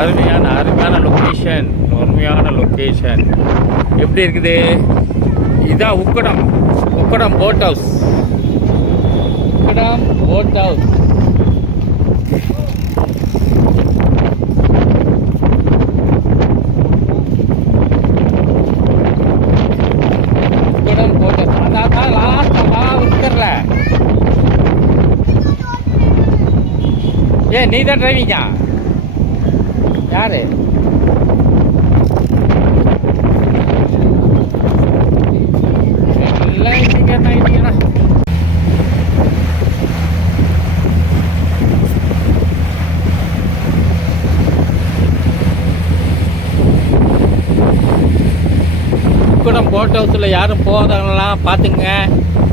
அருமையான அருமையான லொக்கேஷன், அருமையான லொக்கேஷன். எப்படி இருக்குது? இதான் Ukkadam, Ukkadam boat house, Ukkadam boat house. Ukkadam boat house. அதான் லாஸ்டா உத்தரல. ஏன் நீ தான் டிரைவிங்கா? யாரு? எல்லாம் இடிக்கண்ணா இடிக்கண்ணா. உக்கடம் போட் ஹவுஸில் யாரும் போகிறவங்களாம் பார்த்துங்க.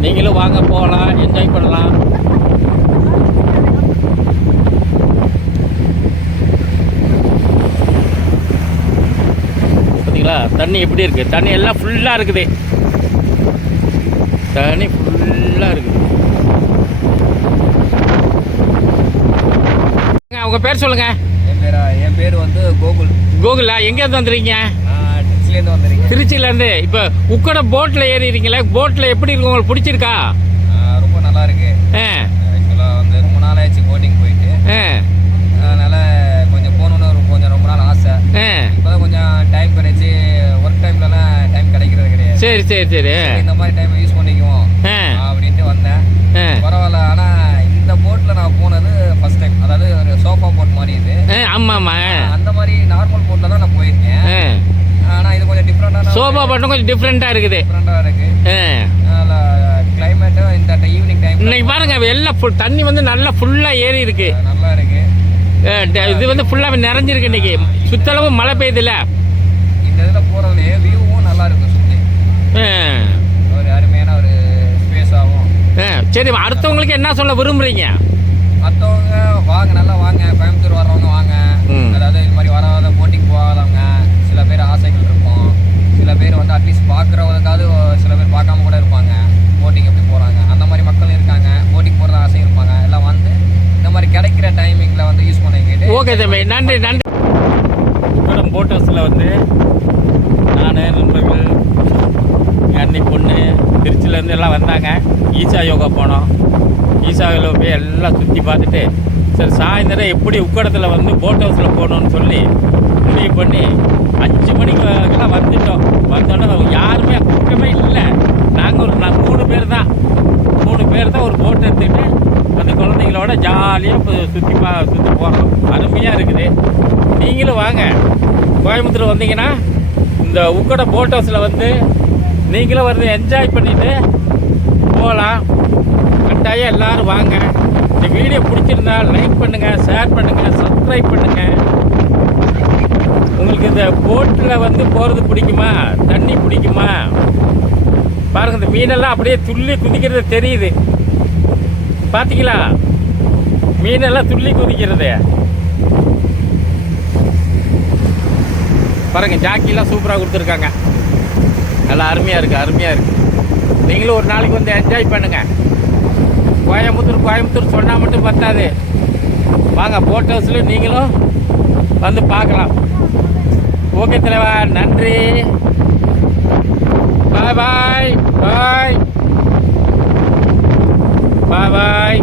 நீங்களும் வாங்க, போகலாம், என்ஜாய் பண்ணலாம். தண்ணி எப்படி இருக்கு? தண்ணி எல்லாம் ஃபுல்லா இருக்குது. தண்ணி ஃபுல்லா இருக்குது. உங்க பேர் சொல்லுங்க. என் பேர் வந்து கோகுல். கோகுலா, எங்க இருந்து வந்துருக்கீங்க? திருச்சியிலேருந்து வந்துருக்கீங்க. திருச்சியில இருந்து. இப்போ உக்கட போட்ல ஏறி இருக்கீங்களா? போட்ல எப்படி இருக்கு? உங்களுக்கு பிடிச்சிருக்கா? ரொம்ப நல்லா இருக்கு. வந்து ரொம்ப நாள் ஆயிடுச்சு போட்டிங் போயிட்டு. அதனால கொஞ்சம் போகணுன்னு கொஞ்சம் ரொம்ப நாள் ஆசை. இப்போதான் கொஞ்சம் டைம் கிடைச்சி. ஒர்க் டைம்லலாம் டைம் கிடைக்கிறது கிடையாது. சரி சரி சரி. இந்த மாதிரி டைம் யூஸ் பண்ணிக்குவோம் அப்படின்ட்டு வந்தேன். பரவாயில்ல. ஆனால் இந்த போட்டில் நான் போனது ஃபர்ஸ்ட் டைம். அதாவது ஒரு சோஃபா போட் மாதிரி இது. ஆமாம் ஆமாம். அந்த மாதிரி நார்மல் போட்டில் தான் நான் போயிருக்கேன். ஆனால் இது கொஞ்சம் டிஃப்ரெண்டான சோஃபா போட்டும் கொஞ்சம் டிஃப்ரெண்டாக இருக்குது. டிஃப்ரெண்டாக இருக்கு. கிளைமேட்டும் இந்த ஈவினிங் டைம் இன்னைக்கு பாருங்க, எல்லாம் தண்ணி வந்து நல்லா ஃபுல்லாக ஏறி இருக்கு. நல்லா இருக்கு. இது வந்து ஃபுல்லாக நிறைஞ்சிருக்கு. இன்னைக்கு சுத்தளவு மழை பெய்யுதுல்ல. இந்த இதில் போகிறதுலே வியூவும் நல்லா இருக்கும். சுற்றி ஒரு அருமையான ஒரு ஸ்பேஸாகவும். சரி, அடுத்தவங்களுக்கு என்ன சொல்ல விரும்புறீங்க? மற்றவங்க வாங்க, நல்லா வாங்க. கோயம்புத்தூர் வர்றவங்க வாங்க. அதாவது இது மாதிரி வராத போட்டிங் போகாதவங்க சில பேர் ஆசைகள் இருக்கும். சில பேர் வந்து அட்லீஸ்ட் பார்க்குறவங்களுக்காவது சில பேர் பார்க்காம கூட இருப்பாங்க. போட்டிங் எப்படி போகிறாங்க அந்த மாதிரி மக்களும் இருக்காங்க. போட்டிங் போகிறது ஆசை இருப்பாங்க. எல்லாம் வந்து இந்த மாதிரி கிடைக்கிற டைமிங்கில் வந்து யூஸ் பண்ணிக்கிட்டு. ஓகே தம்பி, நன்றி நன்றி. உக்கடம் போட் ஹவுஸில் வந்து நான், நண்பர்கள், என் அண்ணி பொண்ணு திருச்சியிலேருந்து எல்லாம் வந்தாங்க. ஈஷா யோகா போனோம். ஈஷாவில் போய் எல்லாம் சுற்றி பார்த்துட்டு, சரி சாயந்தரம் எப்படி உக்கடத்தில் வந்து போட் ஹவுஸில் போகணுன்னு சொல்லி முடிவு பண்ணி 5 மணிக்கெல்லாம் வந்துட்டோம். வந்தோடனே யாருமே கூட்டமே இல்லை. நாங்கள் ஒரு 3 பேர் தான். 3 பேர் தான் ஒரு போட் எடுத்துக்கிட்டு அந்த குழந்தைங்களோட ஜாலியாக சுற்றி போகிறோம். அருமையாக இருக்குது. நீங்களும் வாங்க. கோயம்புத்தூர் வந்தீங்கன்னா இந்த உக்கட போட் ஹவுஸில் வந்து நீங்களும் வந்து என்ஜாய் பண்ணிவிட்டு போகலாம். கட்டாயம் எல்லோரும் வாங்க. இந்த வீடியோ பிடிச்சிருந்தா லைக் பண்ணுங்கள், ஷேர் பண்ணுங்கள், சப்ஸ்கிரைப் பண்ணுங்கள். உங்களுக்கு இந்த போட்டில் வந்து போகிறது பிடிக்குமா? தண்ணி பிடிக்குமா? பாருங்கள், இந்த மீனெல்லாம் அப்படியே துள்ளி குதிக்கிறது தெரியுது. பார்த்தீங்களா? மீனெல்லாம் துள்ளி குதிக்கிறது பாருங்கள். ஜாக்கிலாம் சூப்பராக கொடுத்துருக்காங்க. நல்லா அருமையாக இருக்குது, அருமையாக இருக்குது. நீங்களும் ஒரு நாளைக்கு வந்து என்ஜாய் பண்ணுங்கள். கோயம்புத்தூர் சொன்னால் மட்டும் பத்தாது. வாங்க, போட் ஹவுஸில் நீங்களும் வந்து பார்க்கலாம். ஓகே தலைவா, நன்றி. பாய் பாய் பாய் பாய் பாய்.